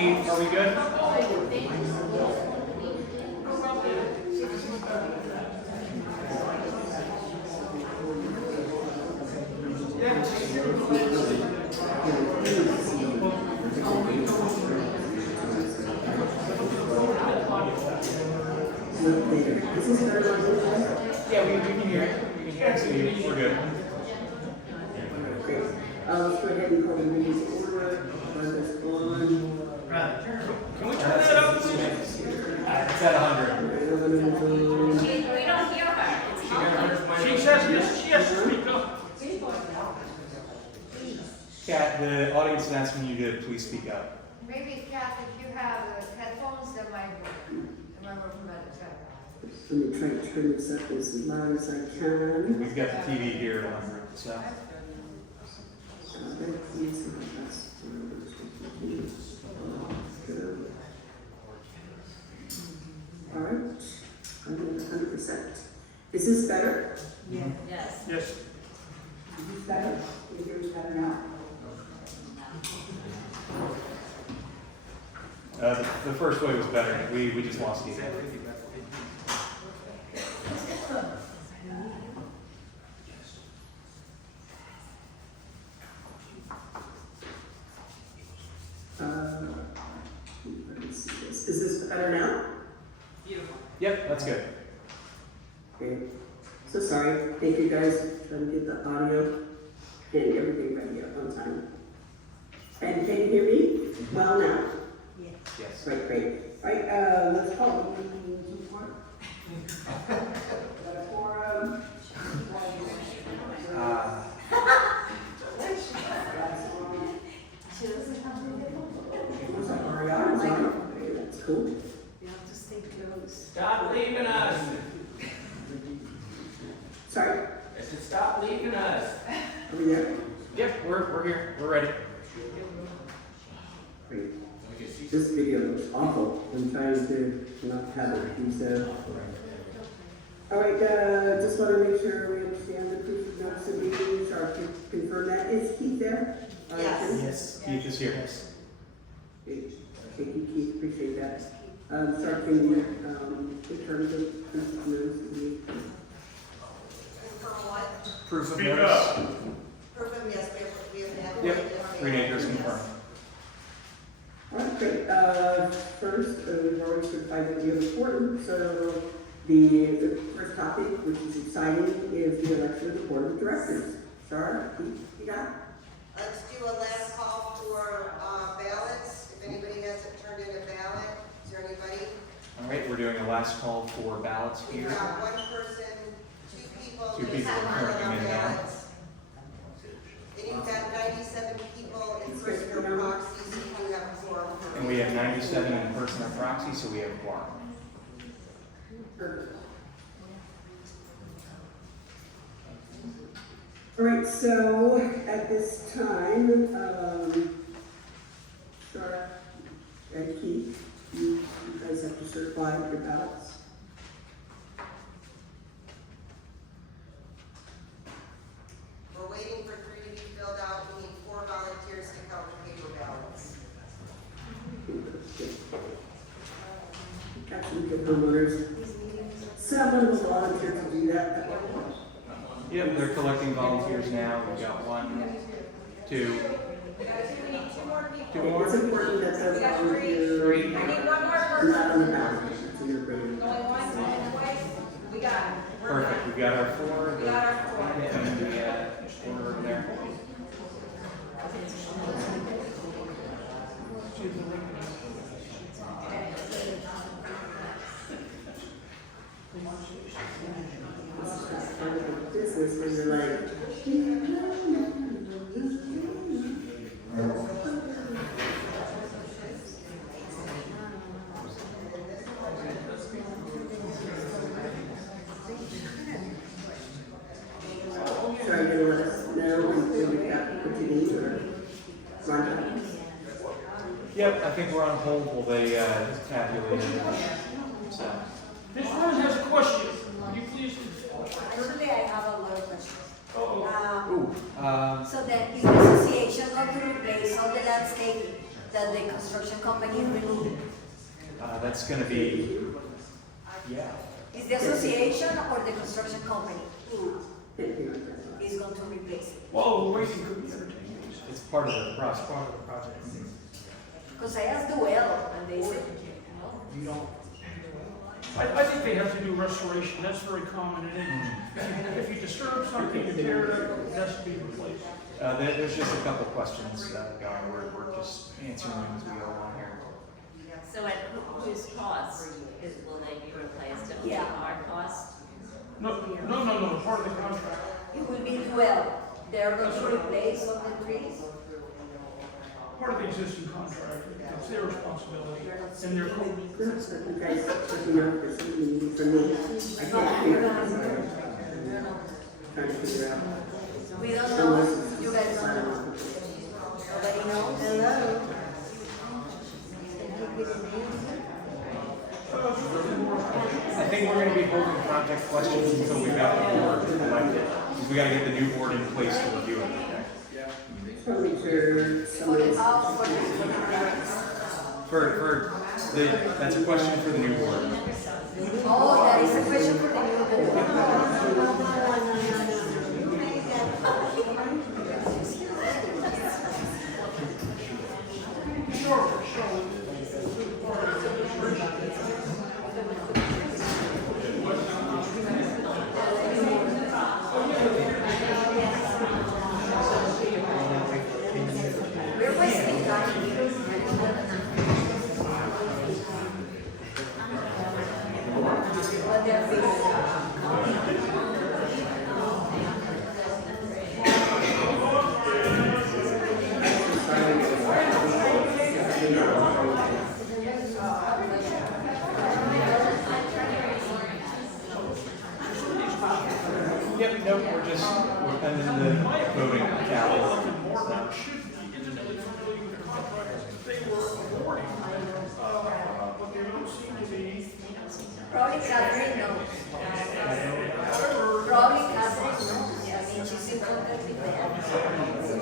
we good? Yeah, we can hear it. We can hear it, so we're good. Great. Let's go ahead and call the meeting to order. Run this on. Can we turn that up? It's at 100. We don't hear her. She says she has to speak up. Kat, the audience is asking you to please speak up. Maybe, Kath, if you have headphones, that might work. That might work better. Let me try to turn this up as loud as I can. We've got the TV here at 100, so. All right, I'm at 100%. Is this better? Yes. Yes. Is this better? You hear me better now? The first way was better. We just lost you. Let me see this. Is this better now? Beautiful. Yep, that's good. Great. So sorry. Thank you guys. Trying to get the audio and everything ready on time. And can you hear me well now? Yes. Great, great. All right, let's call the meeting to order. That's cool. You have to stay close. Stop leaving us. Sorry, I said, stop leaving us. are we there? Yep, we're here. We're ready. Great. This video looks awful. I'm trying to not have it be so. All right, just want to make sure we understand the proof of notice of meeting. Sharp, confirm that. Is Keith there? Yes. Yes. Keith is here. Great. Thank you, Keith. Appreciate that. Sharp, can you, in terms of proof of notice of meeting? Proof of Speak notice. up. Proof of, yes, we have to have. Yep. 3 acres confirmed. All right, great. First, we've already certified that we have a quorum, so the first topic, which is exciting, is the election of the board of directors. Sarah, you got it? Let's do a last call for ballots. If anybody hasn't turned in a ballot, is there anybody? All right, we're doing a last call for ballots We've here. got one person, two people. Two that people have are currently filed out in now. ballots. Then you've got 97 people in person or proxy, so you do have a quorum. And we have 97 in person or proxy, so we have a quorum. Perfect. All right, so at this time, Sarah and Keith, you guys have to certify your ballots. We're waiting for 3 to be filled out. We need 4 volunteers to count the paper ballots. Got some good homeowners. Seven will volunteer to do that. Yep, they're collecting volunteers now. We've got 1, 2, 2 It's more. important that those volunteers 3. I need one more not person. on the ballot. It's in your brain. Going once, going twice. We got it. We're Perfect. done. We've got our 4. We got our 4. And then the order over there. Part of the business where you're like, so are you gonna let us know when we got what you need or run? Yep, I think we're on hold while they tabulate it. So. This one has a question. Would you please? Actually, I have a lot of questions. Ooh. So that if the association got to replace all the landscaping, that the construction company removed? That's gonna be, yeah. Is the association or the construction company who is going to replace it? Well, we're waiting for the entertainment. It's part of the process. Part of the project. Because I asked the well, and they said, no. You don't. I think they have to do restoration, that's very common, and if you disturb something, you tear it up, it has to be replaced. There's just a couple questions going. We're just answering them as we go along here. So at whose cost will they be replaced? It will be Yeah. our cost? No, part of the contract. It will be the well. They're going to replace all the trees. Part of the existing contract, it's their responsibility, and their code. You guys, you know, for something for me, I can't figure it out. Trying to figure out. We don't know. You guys don't know. Nobody knows. Hello. I think we're gonna be holding contact questions until we've got the board elected, because we gotta get the new board in place to review it. Just want to make sure somebody's. That's a question for the new board. Oh, that is a question for the new board. Where was the guy? But they're fixing it. Yep, nope, we're pending the voting tally. So. Should be intimately familiar with the contracts that they were awarding, but they don't seem to be. Probably Catherine knows. However, Probably Catherine knows. I mean, she's in contact with them.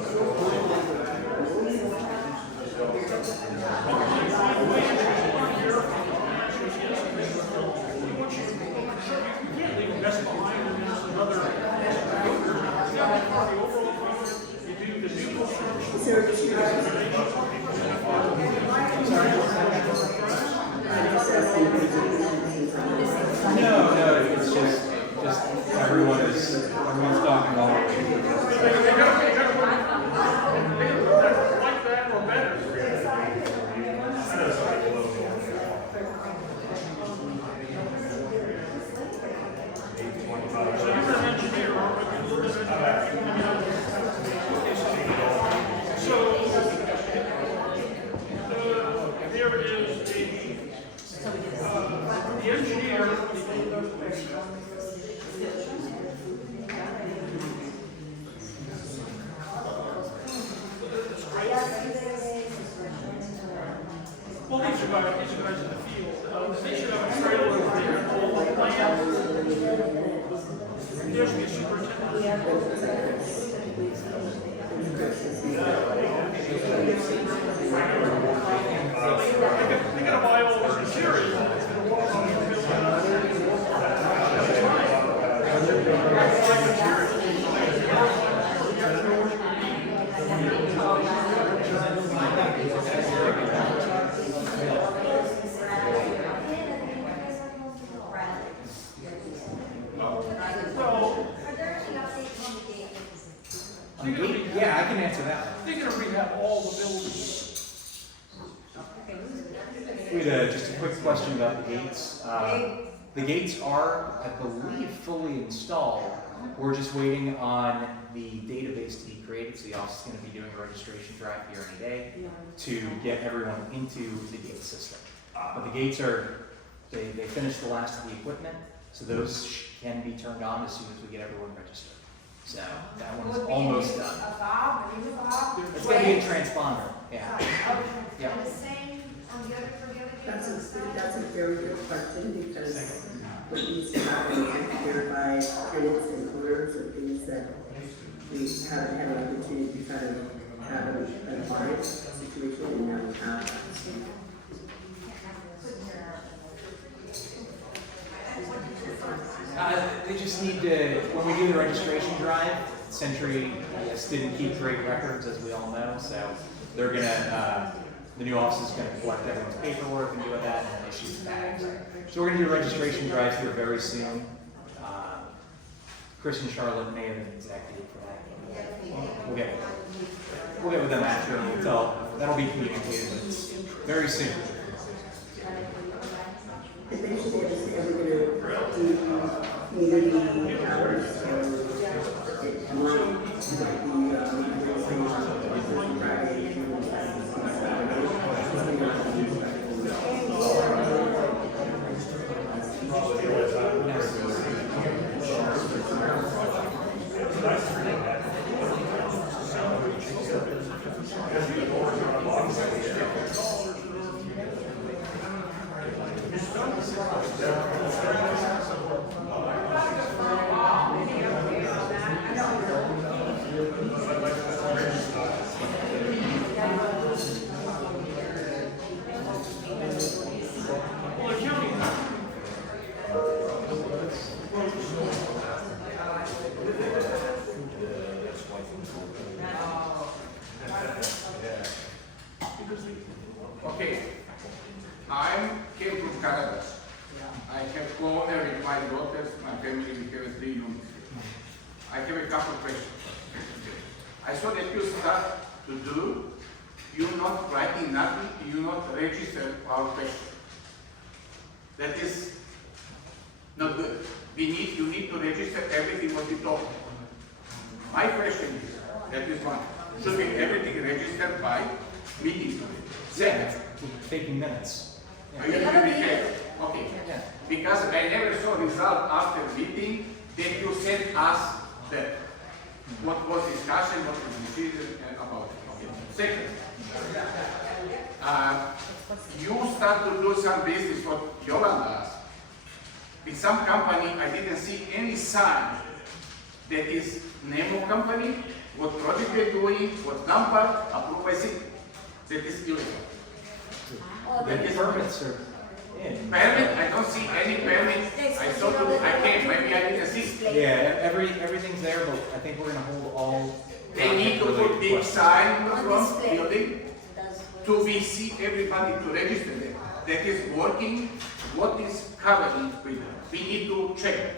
invest behind them in some other. You do the new construction. Is there an issue? No, it's just everyone's talking about it. They gotta like that or better. So you're an engineer, aren't you? You're an engineer. So, there is the engineer. Well, these are guys in the field. They should have a trailer over there, all the plans. There should be a superintendent. They gotta buy all the material. Yeah, I can answer that. They're gonna rehab all the buildings. We had just a quick question about the gates. The gates are, I believe, fully installed. We're just waiting on the database to be created, so the office is going to be doing a registration drive here in a day to get everyone into the gate system. But the gates are, they finished the last of the equipment, so those can be turned on as soon as we get everyone registered. So that one's almost done. A fob, a new fob? It's going to be a transponder, yeah. Yeah. And the same on the other, for the other gates? That's a very good question, because what needs to happen is thereby tenants and owners and things that we haven't had an opportunity to kind of have an audit situation and now we have. They just need to, when we do the registration drive, Century, I guess, didn't keep great records, as we all know, so they're gonna, the new office is gonna collect everyone's paperwork and do that, and then issue the bags. So we're gonna do a registration drive here very soon. Chris and Charlotte may have an executive for that. We'll get with them after, and we'll tell, that'll be communicated, but it's very soon. And they should be able to say we're gonna do community hours, so it might be, Friday, Okay, I came from Canada. I have flown there with my daughters, my family, we have 3 units. I have a couple of questions. I saw that you start to do, you're not writing nothing, you not register our question. That is not good. You need to register everything what you talk. My question is, that is one, should be everything registered by meeting today? Second, Taking minutes. are you really careful? Okay. Yeah. Because I never saw result after meeting that you sent us that what was discussion, what was decision about it. Okay. Second, you start to do some business what Yolanda asked. With some company, I didn't see any sign that is name of company, what project they're doing, what number, approved by city. That is illegal. The permits are in. Permit, I don't see any permit. I saw it, I came, maybe I didn't see. Yeah, everything's there, but I think we're gonna hold all. They need to put big sign in the front display. building to be see everybody to register there. That is working, what is covered with. We need to check.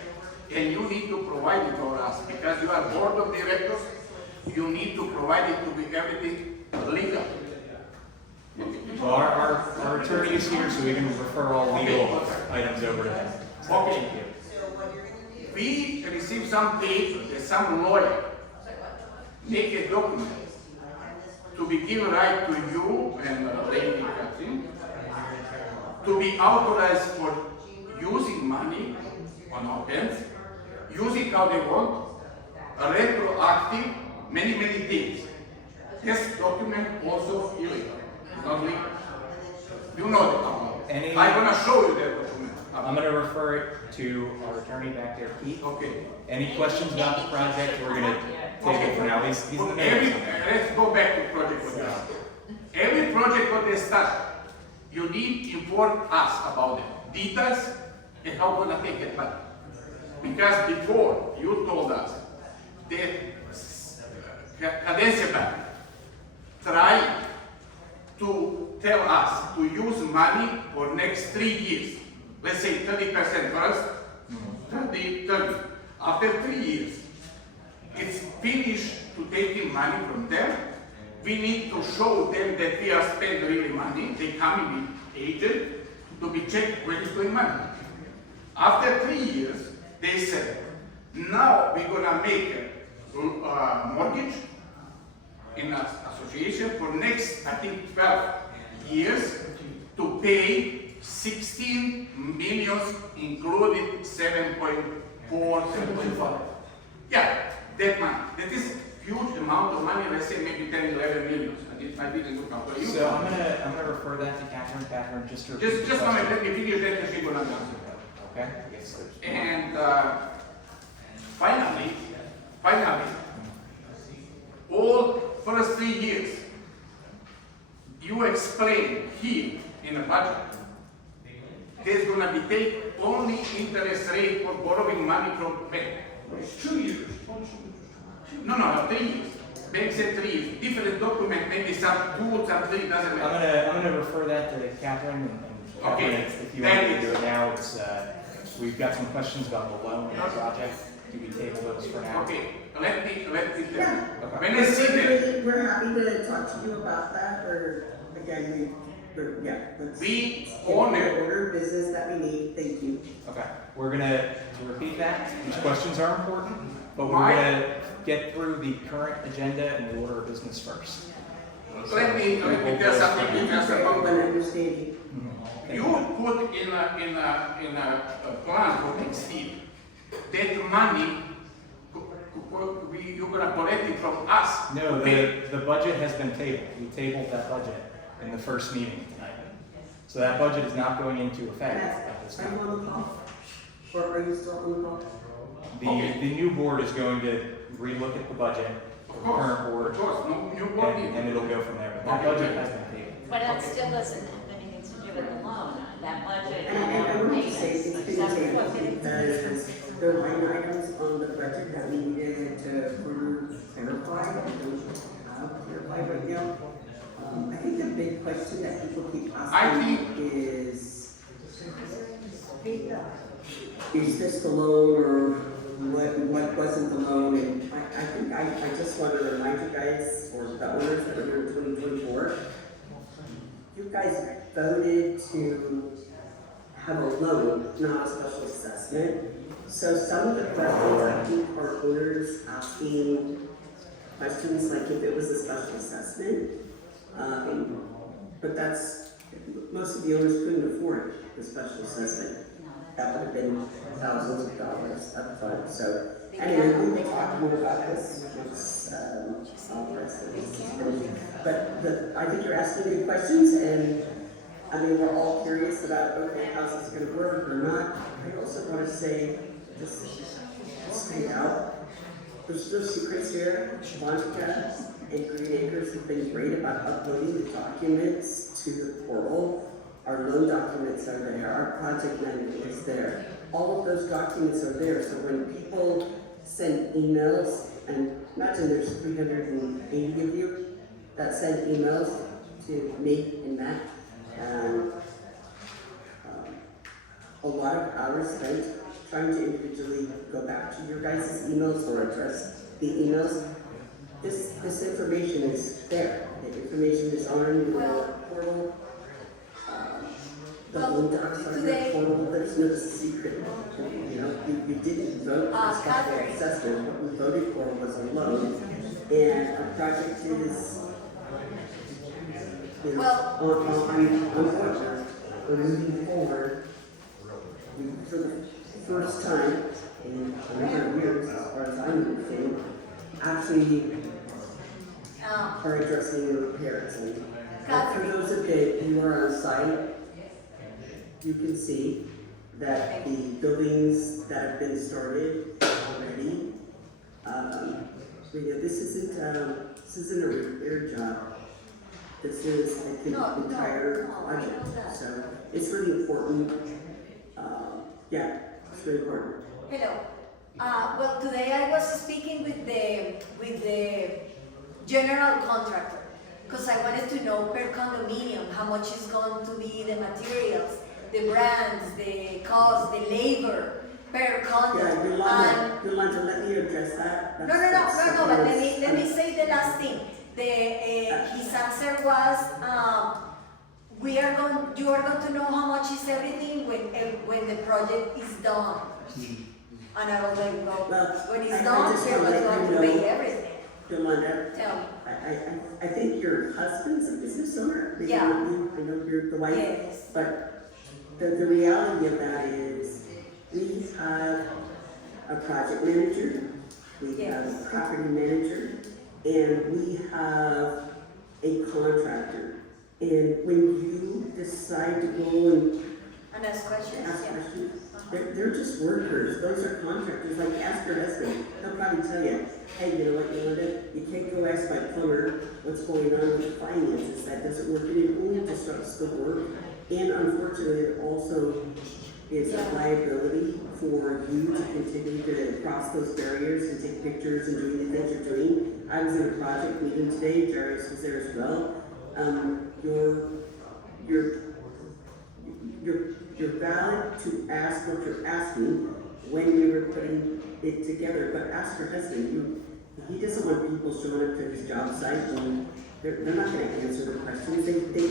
And you need to provide it for us, because you are board of directors, you need to provide it to be everything legal. Well, our attorney is here, so we can refer all legal items over to him. Okay. Thank you. So what you're gonna do? We receive some paper, that some lawyer make a document to be given right to you and Lady Catherine to be authorized for using money on our hands, use it how they want, retroactive, many things. This document also illegal, not legal. You know the document. I'm gonna show you that document. I'm gonna refer it to our attorney back there, Keith. Okay. Any questions about the project, we're gonna take it for now. He's the For mayor. let's go back to project for now. Every project what they start, you need to inform us about it, details, and how gonna take it back. Because before, you told us that Cadencia Bank tried to tell us to use money for next 3 years. Let's say 30% first, 30. After 3 years, it's finished to taking money from them. We need to show them that we are spending really money. They come in the agent to be checked where it's going money. After 3 years, they said, now we're gonna make a mortgage in an association for next, I think, 12 years to pay 16 millions, including 7.4, 7.5. Yeah, that money. That is huge amount of money, let's say maybe 10, 11 million. I didn't look up for you. So I'm gonna refer that to Catherine. Catherine, just to repeat the Just come and question. let me finish that and people answer. Okay. I guess there's- And finally, all first 3 years, you explain here in the budget, there's gonna be take only interest rate for borrowing money from bank. 2 years. No, 3 years. Bank said 3 years. Different document, maybe some 2, some 3, doesn't matter. I'm gonna refer that to Catherine, and Okay. Catherine, if you want me to do it now, we've got some questions about the loan and the project. Do we table those for now? Okay, let me tell Yeah. you. When I see that, We're happy to talk to you about that, or, again, let's. we get own the it. order of business that we need, thank you. Okay, we're gonna repeat that. These questions are important, but we're Why? gonna get through the current agenda and the order of business first. Let me tell something because For about everyone understanding. Thank you put in a plan for next year. That money, you're gonna collect it from us. No, Okay. the budget has been tabled. We tabled that budget in the first meeting tonight. So that budget is not going into effect at this Are you time. on the call? Or are you still on the call? The new board is going to relook at the budget, the Of course, current board, of course, no, you want and it. it'll go from there. But that budget has been tabled. But that still doesn't have anything to do with the loan, that budget And I and want to say, payments. it's been That's tabled what it because there are line items on the budget that we needed to further clarify, that we don't have clarified right now. I think the big question that people keep asking is this the loan or what wasn't the loan? And I think I just want to remind you guys, or the owners that are here in 2024, you guys voted to have a loan, not a special assessment. So some of the questions I think are owners asking questions like if it was a special assessment. But that's, most of the owners couldn't afford the special assessment. That would have been thousands of dollars up front. So anyway, we'll be talking more about this once, all the rest of this is finished. But I think you're asking good questions, and I mean, we're all curious about, okay, how's this gonna work or not. I also want to say, just stay out. There's no secrets here. Monica and Green Acres have been great about uploading the documents to the portal. Our loan documents are there, our project manual is there. All of those documents are there, so when people send emails, and imagine there's 380 of you that send emails to me and Matt, and a lot of hours spent trying to individually go back to your guys' emails or address the emails. This information is there. The information is on the portal. The loan docs are in the portal. There's no secret. You know, you didn't vote for special Catherine. assessment. What we voted for was a loan, and our project is. Well- on we're moving forward. For the first time in a number of years, as far as I'm concerned, actually are addressing the repairs. And for those of you who are on site, you can see that the buildings that have been started already, this isn't a repair job. This is an entire project. So it's really important. Yeah, it's very important. Hello. Well, today I was speaking with the general contractor because I wanted to know per condominium how much is going to be the materials, the brands, the cost, the labor per condo. Yeah, Yolanda, let me address that. No, but let me say the last thing. His answer was, you are going to know how much is everything when the project is done. And I was like, well, when it's done, you're not going to pay everything. Yolanda, Tell me. I think your husband's a business owner. Maybe Yeah. I know you're the wife. Yes. But the reality of that is we have a project manager, we have a property manager, and we have a contractor. And when you decide to go and And ask questions? ask Yeah. questions, they're just workers, those are contractors, like ask your husband, they'll probably tell you, hey, you know what, Yolanda, you can't go ask my plumber what's going on with the finances, that doesn't work, and it only disrupts the work, and unfortunately, it also is a liability for you to continue to cross those barriers and take pictures and do the things you're doing. I was in a project meeting today, Darius was there as well, you're valid to ask what you're asking when we were putting it together, but ask your husband, he doesn't want people showing up to his job site and they're not gonna answer the questions,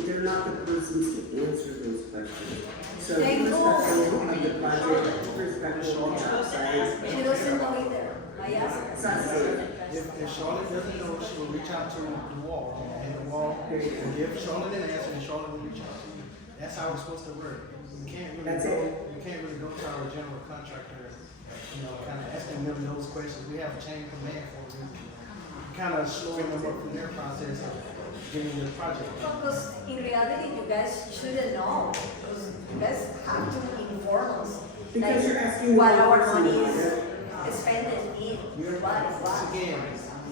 they're not the persons to answer those questions. So irrespective of the project, irrespective of the job site. She doesn't know either. I asked her. If Charlotte doesn't know, she will reach out to the wall, and the wall will give Charlotte an answer, and Charlotte will reach out to you. That's how it's supposed to work. You can't really go to our general contractor, kind of asking them those questions. We have a chain of command for them. Kind of slowing them up in their process of getting the project. Because in reality, you guys shouldn't know. Because you guys have to inform us. Because you're asking what the our person, money is yeah. spent in. Once again,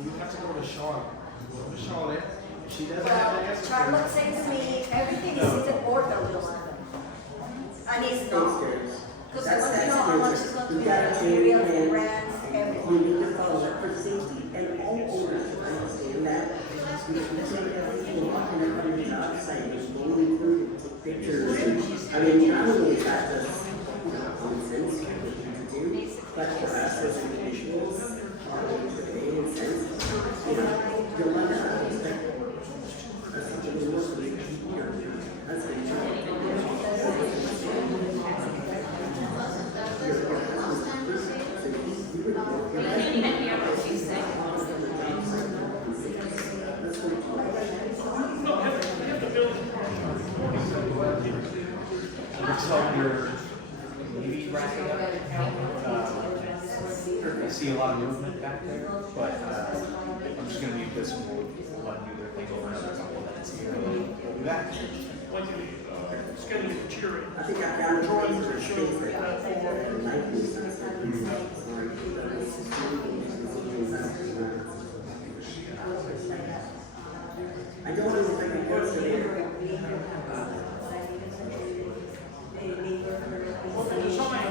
you have to go to Charlotte. You go to Charlotte. If she doesn't have the Well, answer. Charlotte said to me, everything is in the portal, Yolanda. And it's not. Because I want to know how much is going to be the material, the grants, You everything. need to follow that for safety, and all owners should understand that. We take people walking up on the job site, and going through, take pictures. I mean, not only is that just, common sense, to do, but for us as individuals, our own sense, you'll let us expect us to do most of the people here. That's what you're trying to I didn't even hear what she said. No, you have to build. Looks like you're maybe wrapping up. I see a lot of movement back there, but I'm just gonna mute this and we'll let them do their thing over another couple of minutes here. We'll be back. Like the schedule for cheering. I think I found a place for shows I don't know if I can go to there. Well, the design.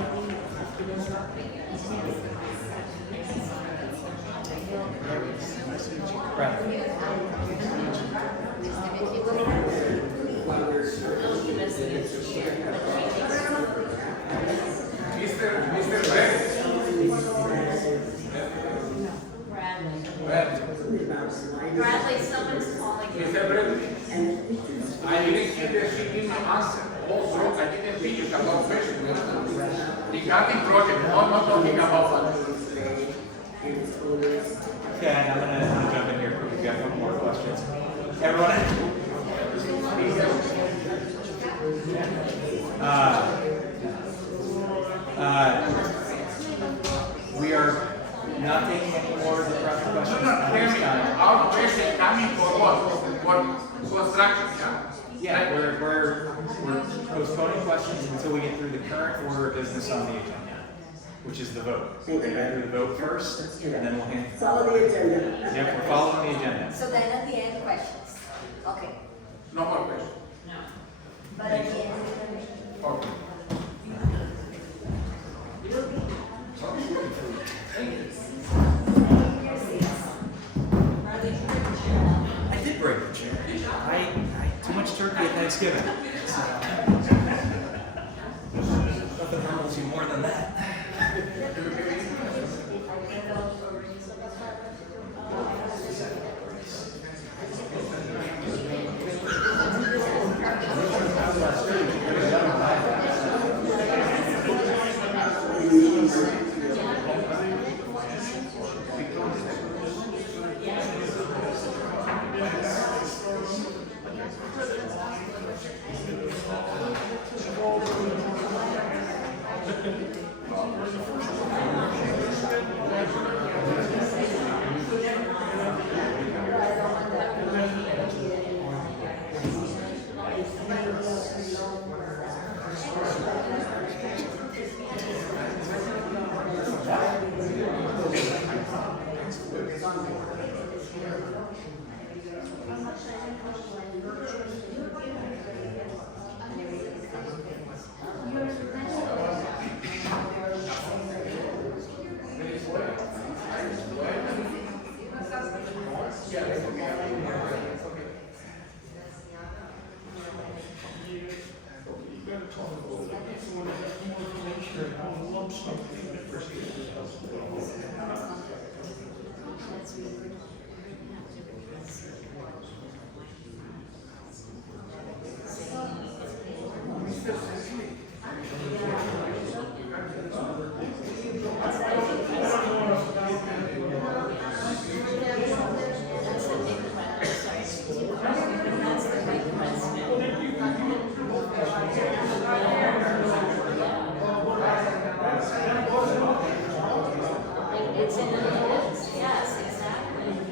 Mr. Brett. Bradley, someone's calling you. Mr. Brett. I didn't hear that she didn't answer. Also, I didn't finish about question. Regarding project, I'm not talking about. Okay, I'm gonna jump in here. We've got a couple more questions. Everyone. We are not taking any more of the project questions at this time. Our question coming for what? For construction job. Yeah, we're postponing questions until we get through the current order of business on the agenda, which is the vote. We're gonna go through the vote first, and then we'll hand. Follow the agenda. Yep, we're following the agenda. So then at the end, questions. Okay. No more questions. But at the end, Okay. I did break the chair. I too much turkey at Thanksgiving. Nothing humbles you more than that. It's in the minutes, yes, exactly.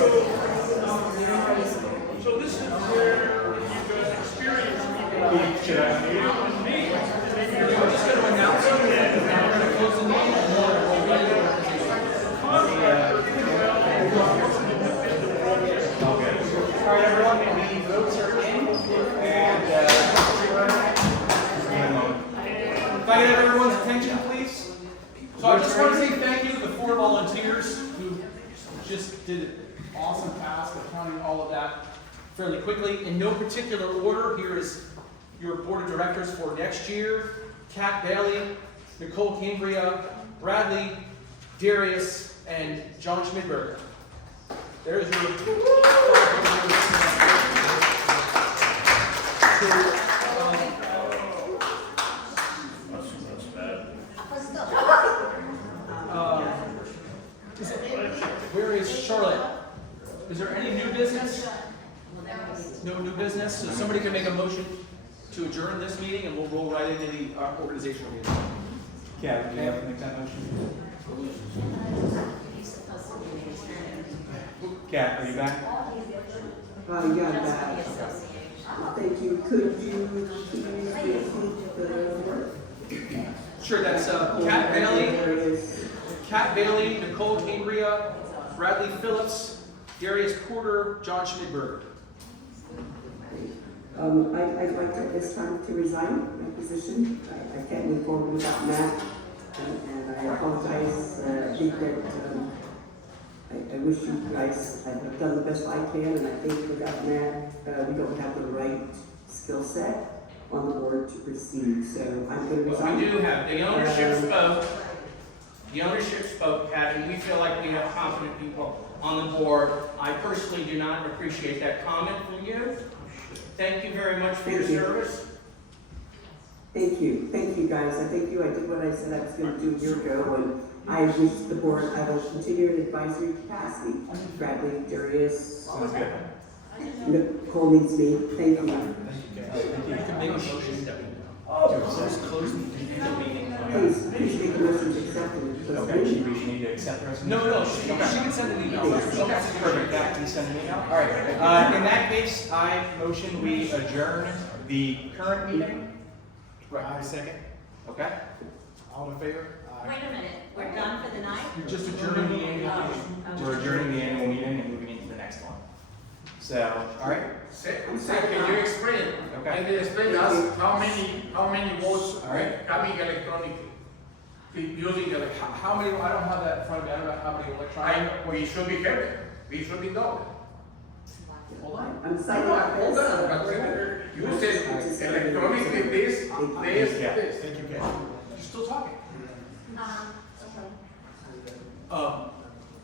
So this is where you guys experience me. We're just going to announce it, and then we're going to close the meeting, and then we'll read the organization. Okay. All right, everyone, the votes are in, and if I get everyone's attention, please. So I just want to say thank you to the 4 volunteers who just did an awesome task of counting all of that fairly quickly. In no particular order, here is your board of directors for next year. Kat Bailey, Nicole Cambria, Bradley, Darius, and John Schmidberger. There's your where is Charlotte? Is there any new business? No new business? So somebody can make a motion to adjourn this meeting and we'll roll right into the organizational meeting. Yeah, do you have to make that motion? Kat, are you back? Yeah, that. Thank you. Could you please repeat the word? Sure, that's Kat Bailey, Nicole Cambria, Bradley Phillips, Darius Porter, John Schmidberger. I'd like to, at this time, to resign my position. I can't move forward without Matt, and I apologize. I think that I wish you guys, I've done the best I can, and I think without Matt, we don't have the right skill set on the board to proceed. So I'm going to resign. We do have, the ownership spoke. The ownership spoke, Pat, and we feel like we have competent people on the board. I personally do not appreciate that comment from you. Thank you very much for your service. Thank you. Thank you, guys. I thank you. I did what I said I was going to do a year ago, and I wish the board, I will continue in advisory capacity. Bradley, Darius, Sounds good. Nicole needs me. Thank you. You can make a motion that we close the meeting. Please make a motion to accept it. Okay, we need to accept the rest of the No, she can send an email. Okay, perfect. That can send an email. All right. In that case, I motion we adjourn the current meeting. Right, I second. Okay. All in favor? Wait a minute, we're done for the night? You're just adjourning the annual meeting. We're adjourning the annual meeting and moving into the next one. So, all right. Can you explain? Okay. Can you explain us how many votes All right. coming electronically? Using electronic. How many, I don't have that in front of me, I don't know how many electronic. We should be having, we should be done. Hold on. I'm Hold signing up on, this. you said electronically this, Yeah. this. Thank you, guys. You're still talking.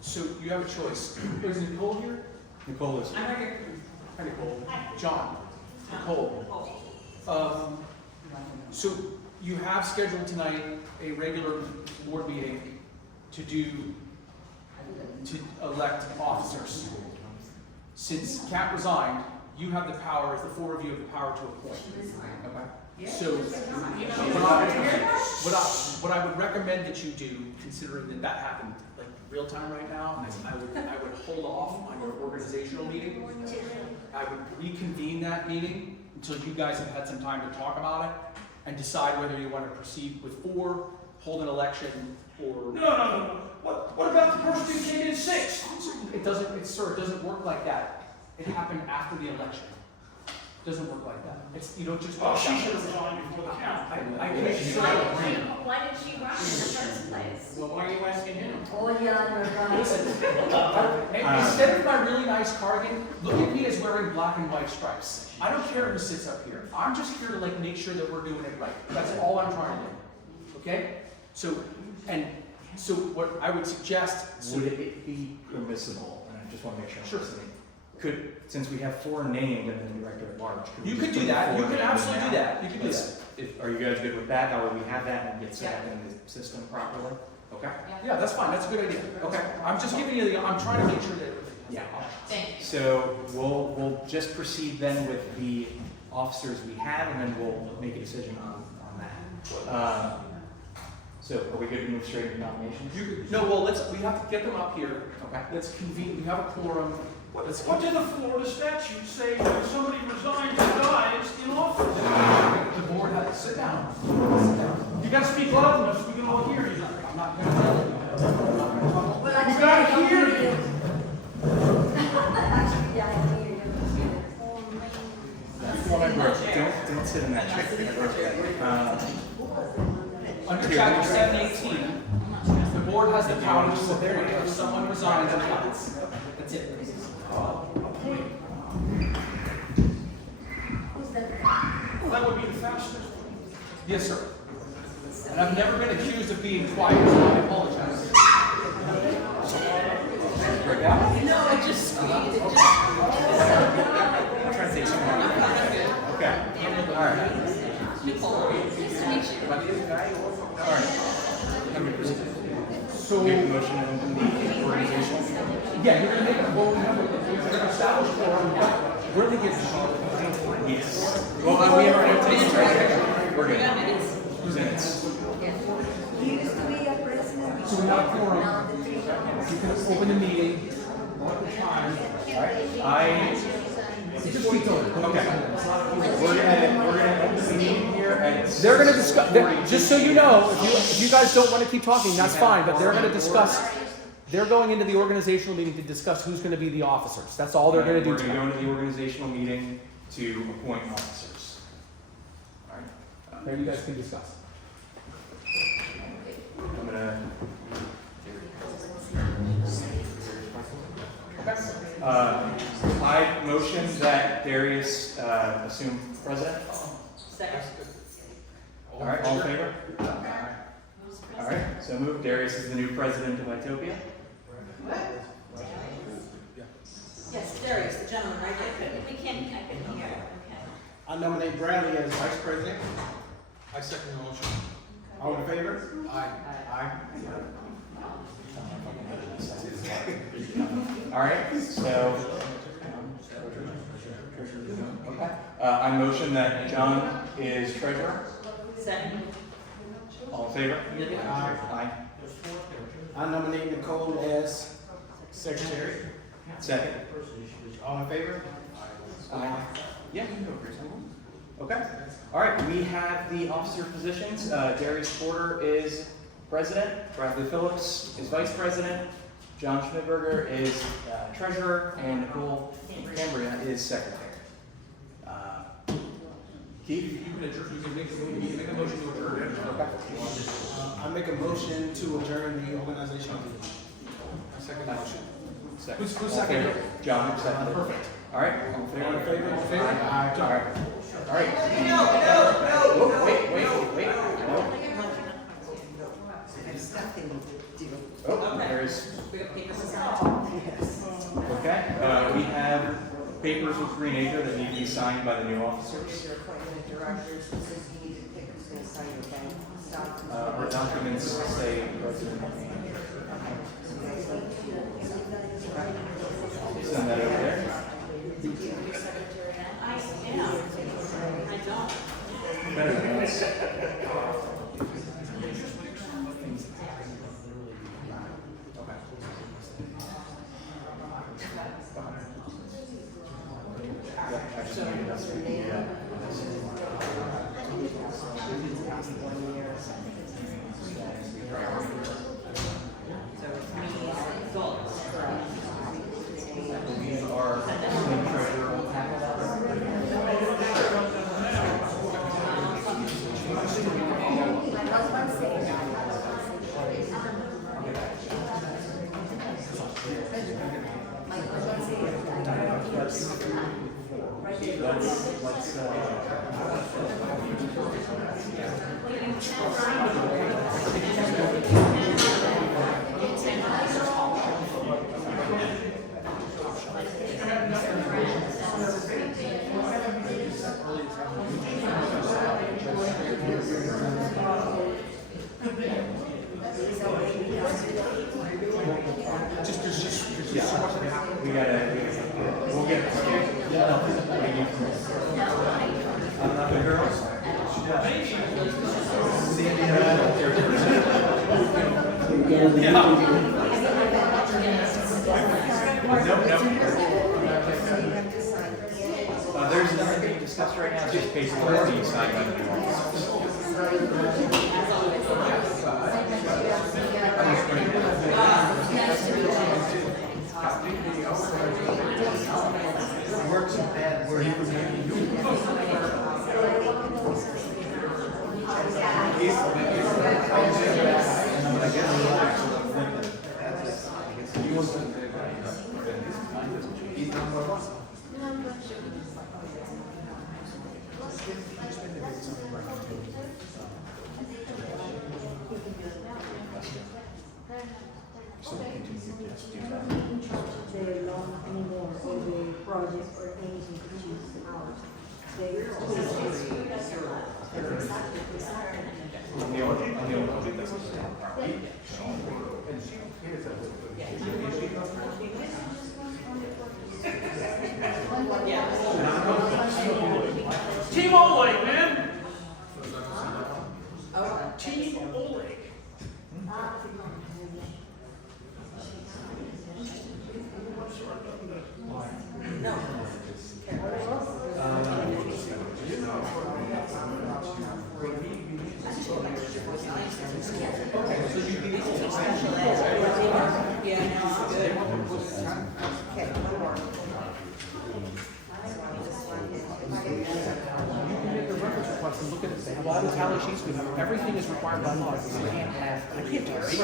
So you have a choice. Is Nicole here? Nicole is. Hi, Nicole. John. Nicole. So you have scheduled tonight a regular board meeting to elect officers. Since Kat resigned, you have the power, as the 4 of you have the power to appoint. Okay? So what I would recommend that you do, considering that happened like real time right now, is I would hold off on your organizational meeting. I would reconvene that meeting until you guys have had some time to talk about it and decide whether you want to proceed with 4, hold an election, or No. What about the person who came in 6th? it doesn't work like that. It happened after the election. It doesn't work like that. You don't just. Oh, she should have resigned before the count. I Why can't did sure. she run in the first place? Well, why are you asking him? Oh, yeah, Listen, instead of my really nice cardigan, look at me as wearing black and white stripes. I don't care who sits up here. I'm just here to make sure that we're doing it right. That's all I'm trying to do. Okay? So what I would suggest. Would it be permissible, and I just want to make sure I'm Sure. listening, since we have 4 named and then the director at large, could we You just could do put the that. 4 You could named absolutely now? do that. You could do that. Are you guys good with that? That way we have that and get set up in the system properly? Okay. Yeah, that's fine. That's a good idea. Okay. I'm just giving you I'm trying to make sure that. Yeah. Thank you. So we'll just proceed then with the officers we have, and then we'll make a decision on that. So are we good to move straight into nominations? No, well, we have to get them up here. Okay. Let's convene, we have a quorum. Let's What did the Florida statute say when somebody resigns or dies in office? The board has to sit down. Sit down. You gotta speak loud enough so we can all hear you. I'm not gonna tell you. Well, actually, You gotta I don't hear hear you. Actually, yeah, I hear you. Don't sit in that chair. Under chapter 718, the board has the power to appoint if someone resigns and dies. That's it. Who's that? That would be the fastest. Yes, sir. And I've never been accused of being quiet, so I apologize. Break out? No, I just squeezed it. I'm trying to take some more. Okay. All right. Nice to meet you. All right. So, Make the motion and open the organizational. yeah, you're gonna make a vote, we're gonna establish quorum, we're gonna get Yes. Well, we have our notations right there. We're good. Minutes. Minutes. You used to be a president. So we have a quorum. Now the three. You can open the meeting, one at a time. All right. Just keep going. Okay. We're gonna open the meeting here and They're gonna discuss, just so you know, if you guys don't wanna keep talking, that's fine, but they're gonna discuss, they're going into the organizational meeting to discuss who's gonna be the officers. That's all they're gonna do We're gonna go tonight. into the organizational meeting to appoint officers. All right. There you guys can discuss. I'm gonna. I motion that Darius assume president. Second. All right, all in favor? All right, so moved. Darius is the new president of Itopia. Yes, Darius, the gentleman right there. I couldn't hear. Okay. I nominate Bradley as vice president. I second the motion. All in favor? Aye. Aye. All right, so. Okay. I motion that John is treasurer. Second. All in favor? Aye. Aye. I nominate Nicole as secretary. Second. All in favor? Aye. Yeah, you can go first. Okay. All right, we have the officer positions. Darius Porter is president. Bradley Phillips is vice president. John Schmidberger is treasurer, and Nicole Cambria is secretary. Keith? You can make a motion to adjourn. I make a motion to adjourn the organizational meeting. I second the motion. Second. Who's All in second? favor? John, second. Perfect. All right, all in favor? All in favor? All in favor? Aye. All right. All right. Oh, wait. No. Oh, there's, We got papers to sign. okay, we have papers with Green Acre that need to be signed by the new officers. Our documents say President. Send that over there. I am. I don't. Better than this. I just needed us to be, these are the treasurer. We gotta, we'll get it. I'm not the girls. There's nothing being discussed right now, it's just basically being signed by the board. Works bad word. They don't anymore or the project or anything to choose out. They Team Oleg, man. Team Oleg. And look at it, they have all the tally sheets, we have, everything is required by law, so we can't have, I can't tell you.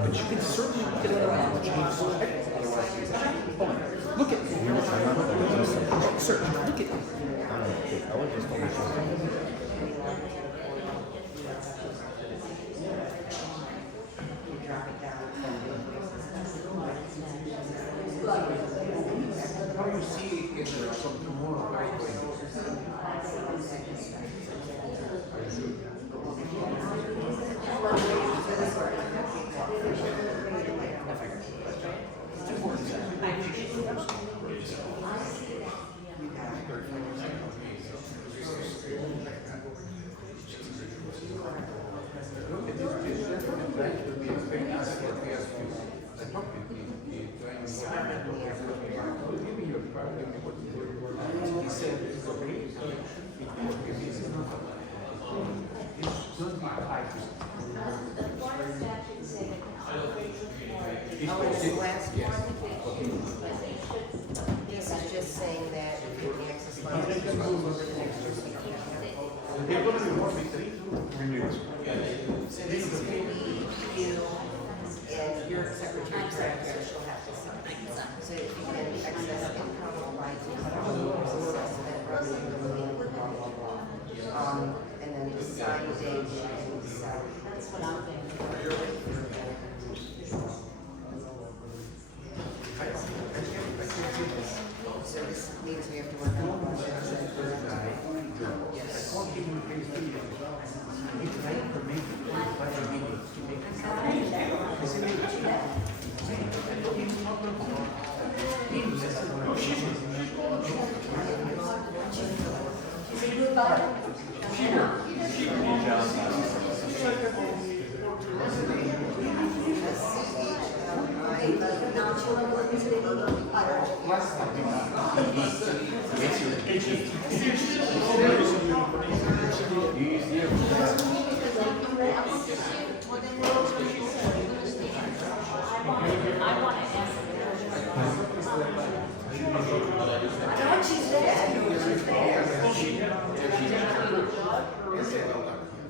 But you can certainly get it around, change. Look at, sir, look at. How you see it from tomorrow? This is just saying that if you have access funds, They're going to be more renewed. so this is going to be you and your secretary treasurer she'll have to sign. So if you can access income, right, assessment, revenue, blah, blah, blah. And then the sign date and the salary. That's what I'm thinking. So this means we have to work on the budget. Yes.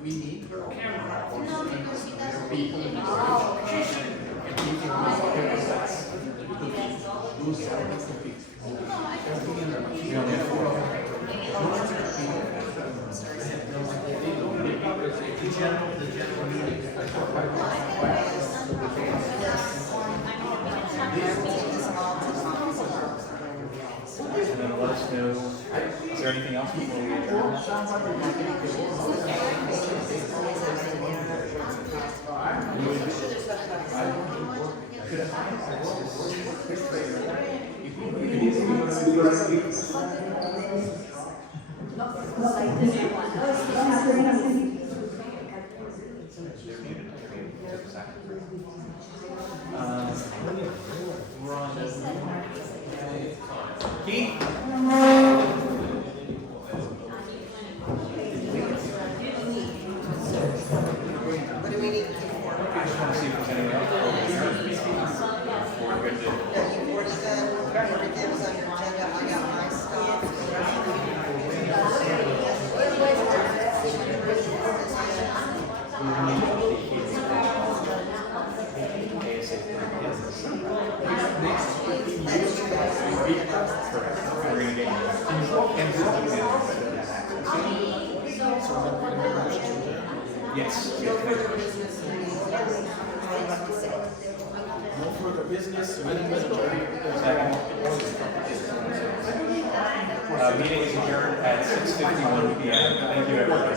We need her. And then let us know, is there anything else before we adjourn? Could I Keith? What do we need to do for? I just want to see if there's anyone else. We're good to. No, you've already done, everything was on your agenda, I got my stuff. Yes. No further business meeting. No further business, meeting is adjourned. Meeting is adjourned at 6:51 p.m. Thank you, everybody.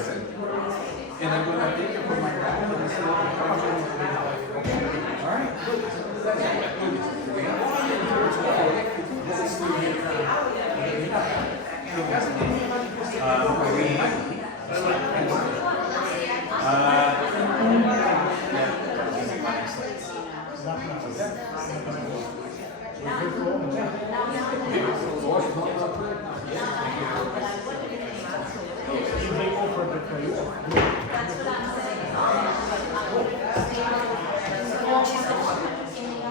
And I'm gonna take it from my dad and say, all right.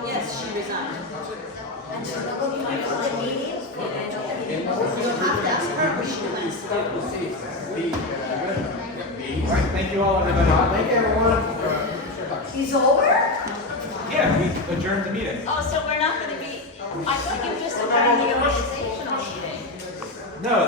Yes, she resigned. And she's not going to be for the meeting, and I know that You'll have to ask her what she wants to do. All right, thank you all, everybody. Thank you, everyone. it's over? Yeah, we adjourned the meeting. Oh, so we're not gonna be, I thought you just adjourned the organizational meeting. No,